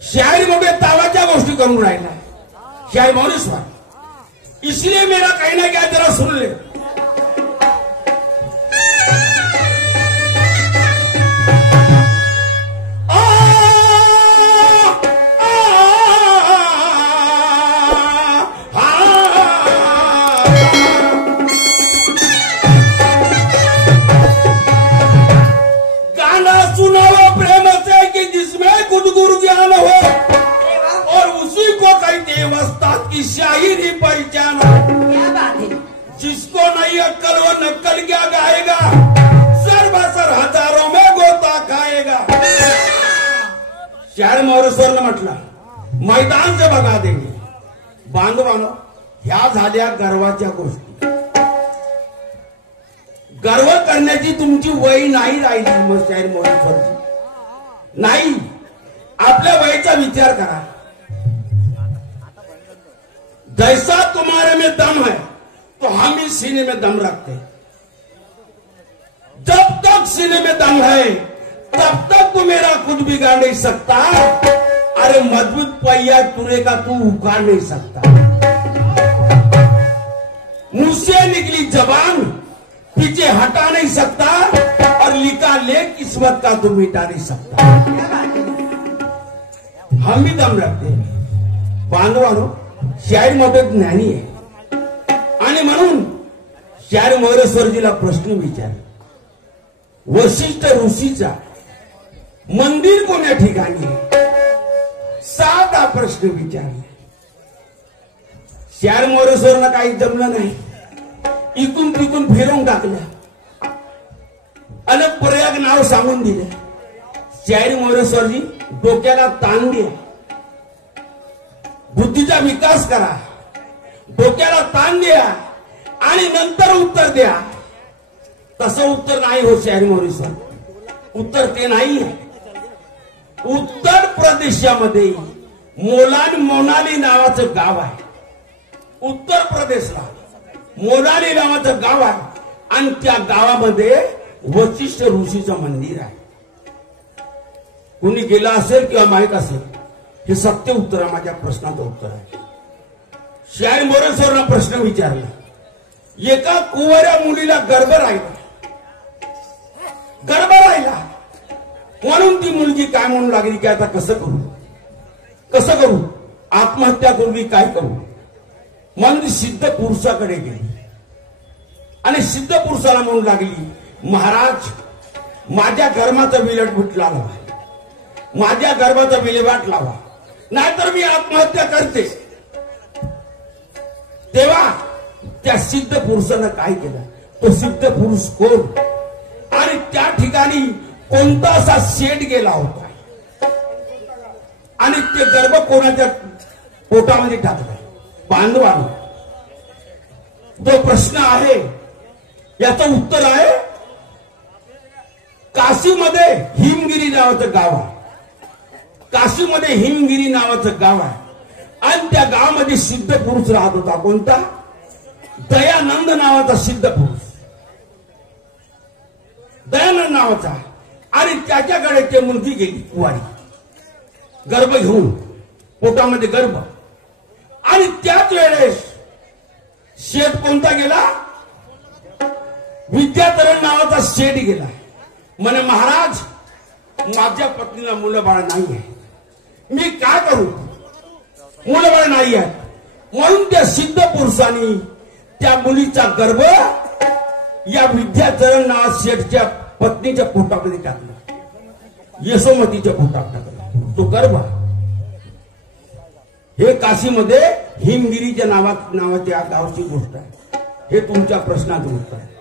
शायरी मध्ये तावाच्या गोष्टी करून राहिला शायर मोरेश्वर इसलिए मेरा कहना क्या जरा सुन ले की शायरी पहचान। क्या बात है? जिसको नहीं अक्कल वो नक्कल क्या गाएगा, सर बसर हजारों में गोता खाएगा। शायर मोरेश्वर ने म्हटलं मैदान से भगा देंगे। बांधवानो ह्या झाल्या गर्वाच्या गोष्टी। गर्व करण्याची तुमची वय नाही राहिली मग शायर मोरेश्वरची नाही। आपल्या वयाचा विचार करा। जैसा तुम्हारे में दम है तो हम इस सीने में दम रखते हैं। जब तक सीने में दम है तब तक तो मेरा कुछ बिगाड़ नहीं सकता। अरे मजबूत पहिया तुरे का तू उखाड़ नहीं सकता। मुझसे निकली जबान पीछे हटा नहीं सकता और लिखा ले किस्मत का तू मिटा नहीं सकता। हम भी दम रखते हैं। बांधवानो शायर मध्ये ज्ञानी आहे आणि म्हणून शायर मोरेश्वरजीला प्रश्न विचार। वशिष्ठ ऋषीचा मंदिर कोण्या ठिकाणी आहे? साधा प्रश्न विचारला। शायर मोरेश्वरला काही जमलं नाही। इकून तिकून फिरवून टाकलं आणि प्रयाग नाव सांगून दिलं। शायर मोरेश्वरजी डोक्याला ताण द्या, बुद्धीचा विकास करा, डोक्याला ताण द्या आणि नंतर उत्तर द्या। तसं उत्तर नाही हो शायर मोरेश्वर। उत्तर ते नाही। उत्तर प्रदेशामध्ये मोनाली नावाचं गाव आहे। उत्तर प्रदेशला मोनाली नावाचं गाव आहे आणि त्या गावामध्ये वशिष्ठ ऋषीचं मंदिर आहे। कुणी गेला असेल किंवा माहित असेल हे सत्य उत्तर आहे। माझ्या प्रश्नाचं उत्तर आहे। शायर मोरेश्वरला प्रश्न विचारला। एका कुवाऱ्या मुलीला गर्भ राहिला म्हणून ती मुलगी काय म्हणू लागली की आता कसं करू आत्महत्या करू की काय करू म्हणून ती सिद्ध पुरुषाकडे गेली आणि सिद्ध पुरुषाला म्हणू लागली महाराज माझ्या गर्भाचा विलट लावा, माझ्या गर्भाचा विल्हेवाट लावा नाहीतर मी आत्महत्या करते। तेव्हा त्या सिद्ध पुरुषानं काय केलं? तो सिद्ध पुरुष कोण आणि त्या ठिकाणी कोणता असा शेट गेला होता आणि ते गर्भ कोणाच्या पोटामध्ये टाकलं? बांधवानो जो प्रश्न आहे याचं उत्तर आहे काशीमध्ये हिमगिरी नावाचं गाव आहे। काशीमध्ये हिमगिरी नावाचं गाव आहे आणि त्या गावामध्ये सिद्ध पुरुष राहत होता। कोणता? दयानंद नावाचा सिद्ध पुरुष, दयानंद नावाचा। आणि त्याच्याकडे ते मुलगी गेली कुवारी, गर्भ घेऊन, पोटामध्ये गर्भ। आणि त्याच वेळेस शेठ कोणता गेला? विद्याधरण नावाचा शेठ गेला। म्हणे महाराज माझ्या पत्नीला मुलं बाळ नाही आहे, मी काय करू? मुलं बाळ नाही आहे म्हणून त्या सिद्ध पुरुषांनी त्या मुलीचा गर्भ या विद्याधरण नावाच्या शेठच्या पत्नीच्या पोटामध्ये टाकला, यशोमतीच्या पोटात टाकला तो गर्भ। हे काशीमध्ये हिमगिरीच्या नावाच्या गावची गोष्ट आहे। हे तुमच्या प्रश्नाचं उत्तर आहे।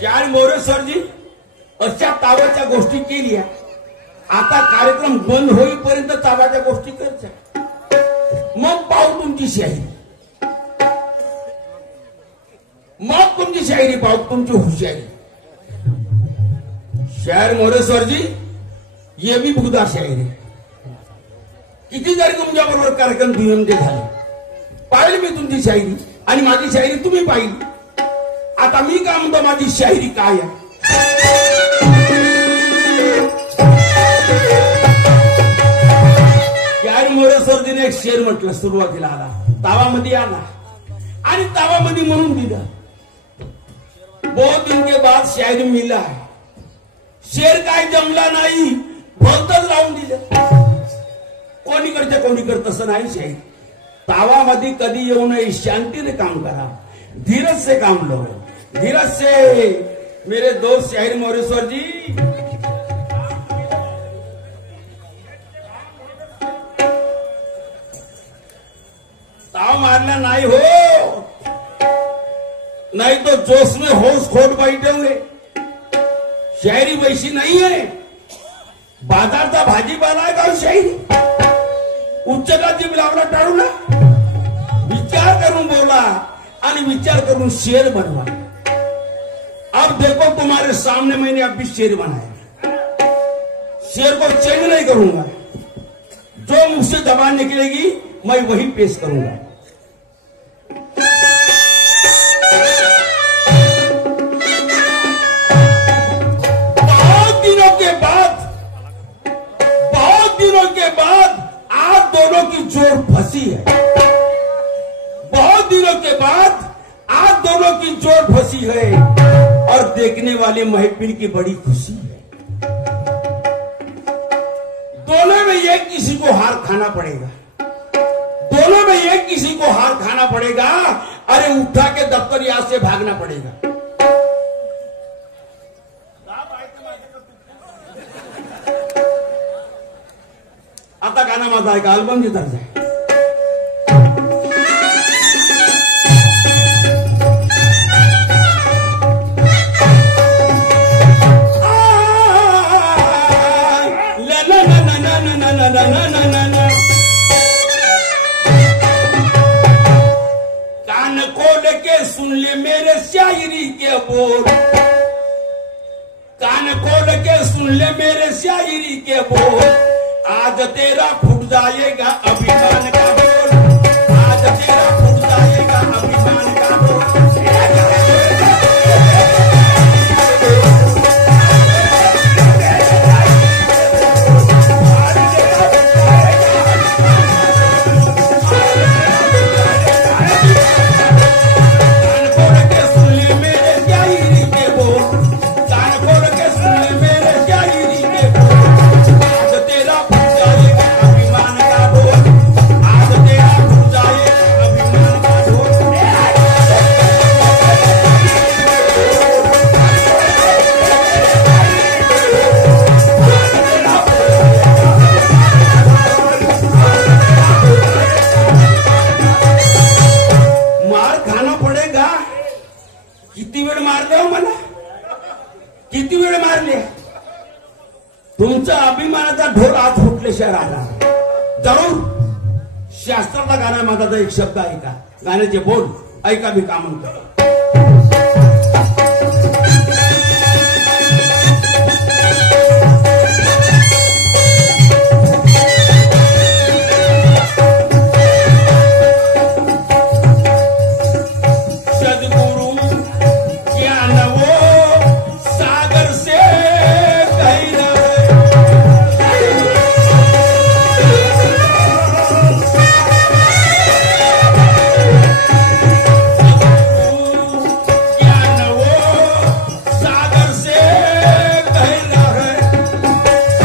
शायर मोरेश्वरजी अशा तावाच्या गोष्टी केल्या। आता कार्यक्रम बंद होईपर्यंत तावाच्या गोष्टी करायच्या। मग पाहू तुमची शायरी, मग तुमची शायरी पाहू, तुमची हुशारी। शायर मोरेश्वरजी ये भी बुधा शायरी। किती जरी तुमच्या बरोबर कार्यक्रम दिवंजे झाले, पाहिली मी तुमची शायरी आणि माझी शायरी तुम्ही पाहिली। आता मी काय म्हणतो माझी शायरी काय आहे मोरेश्वरजीने एक शेर म्हटलं सुरुवातीला आला तावामध्ये आला आणि तावामध्ये म्हणून दिलं बहुत दिन के बाद शायरी मिला है शेर काय जमला नाही भलतच लावून दिलं कोणीकडे तसं नाही शाहीर तावामध्ये कधी येऊ नये शांतीने काम करा धीरज से काम लो धीरज से मेरे दोस्त शाहीर मोरेश्वर जी ताव मारना नहीं हो नहीं तो जोश में होश खोट बैठोगे शायरी वैसी नहीं है बाजारचा भाजीपाला आहे का शायरी उच्चता जीभ लावला टाळू ना विचार करून बोला आणि विचार करून शेर बनवा अब देखो तुम्हारे सामने मैंने अभी शेर बनाया शेर को चेंज नहीं करूंगा जो मुझसे जबान निकलेगी मैं वही पेश करूंगा के बाद आज दोनों की जोड़ फंसी है बहुत दिनों के बाद आज दोनों की जोड़ फंसी है और देखने वाले महफिल की बड़ी खुशी है दोनों में एक किसी को हार खाना पड़ेगा दोनों में एक किसी को हार खाना पड़ेगा अरे उठा के दफ्तर यहां से भागना पड़ेगा आता गाना माझा आहे का अल्बम जिथं आहे कान खोल के सुन ले मेरे शायरी के बोल कान खोल के सुन ले मेरे शायरी के बोल आज तेरा फूट जाएगा अभिमान का बोल आज तेरा फूट जाएगा अभिमान का बोल कान खोल के सुन ले मेरे शायरी के बोल कान खोल के सुन ले मेरे शायरी के बोल आज तेरा अभिमान का बोल आज तेरा फूट जाएगा अभिमान का बोल मार खाना पडेगा किती वेळ मारले हो मला किती वेळ मारले तुमचा अभिमानाचा ढोल आज फुटल्याशिवाय राहणार जरूर शास्त्राचा गाणं माझा एक शब्द ऐका गाण्याचे बोल ऐका मी का म्हणतो सद्गुरु ज्ञान वो सागर से गहरा ज्ञान वो सागर से गहरा है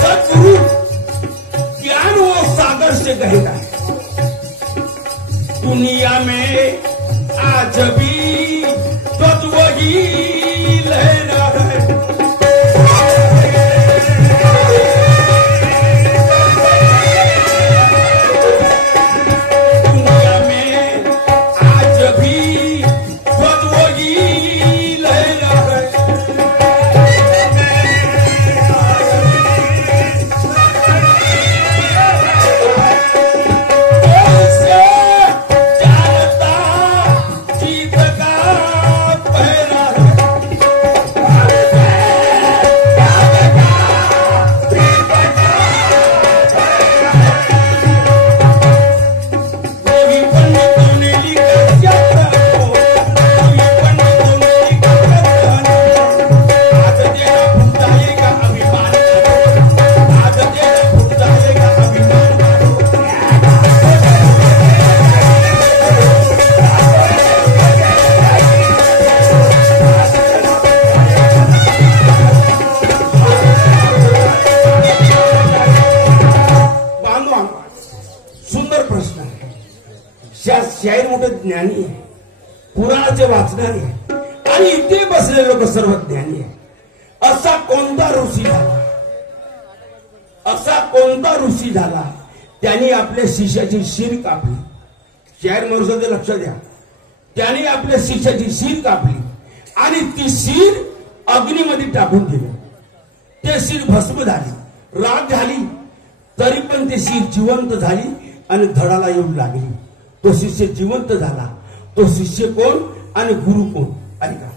सद्गुरु ज्ञान वो सागर से गहरा है दुनिया में आज भी बस वही लहरा है दुनिया में आज भी बस वही लहरा है से जानता जीत का पहरा है सुंदर प्रश्न आहे. शाहीर मोठे ज्ञानी आहे, पुराणाचे वाचणारे आहे आणि इथे बसलेले लोक सर्व ज्ञानी आहे. असा कोणता ऋषी झाला, असा कोणता ऋषी झाला त्यांनी आपल्या शिष्याची शीर कापली. शाहीर मरुसाचे लक्ष द्या. त्याने आपल्या शिष्याची शीर कापली आणि ती शीर अग्नीमध्ये टाकून दिली. ते शीर भस्म झाली, राग झाली, तरी पण ती शीर जिवंत झाली आणि धडाला येऊन लागली. तो शिष्य जिवंत झाला. तो शिष्य कोण आणि गुरु कोण? ऐका.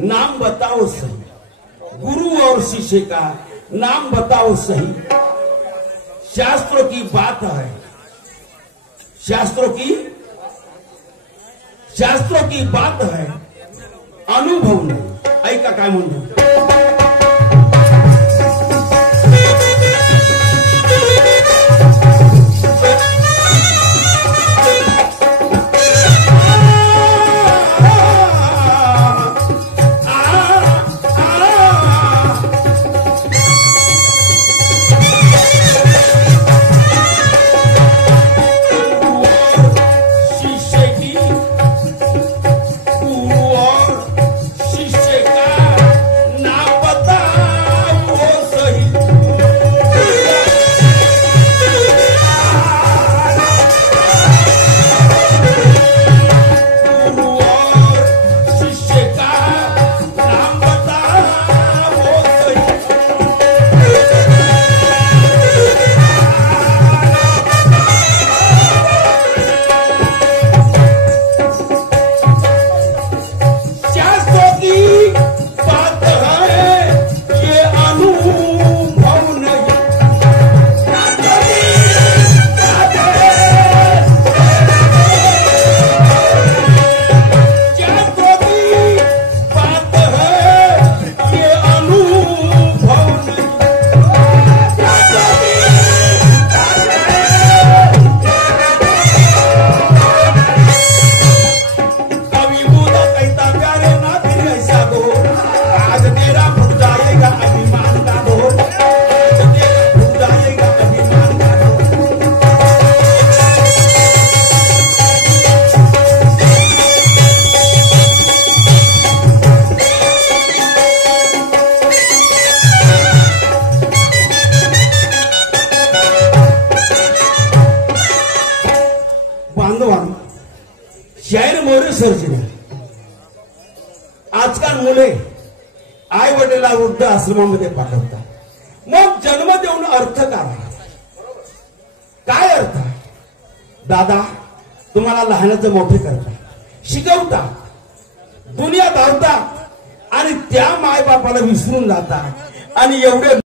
नाम बताओ सही, गुरु और शिष्य का नाम बताओ सही. शास्त्रों की बात है, शास्त्रों की बात है, अनुभव नहीं. ऐका काय म्हणतो. शाहीर मोरे सर्जन. आजकाल मुले आई वडिलांना वृद्ध आश्रमामध्ये पाठवतात. मग जन्म देऊन अर्थ काय? काय अर्थ आहे? दादा तुम्हाला लहानाचं मोठे करता, शिकवता, दुनिया धावता आणि त्या मायबापाला विसरून जाता आणि एवढे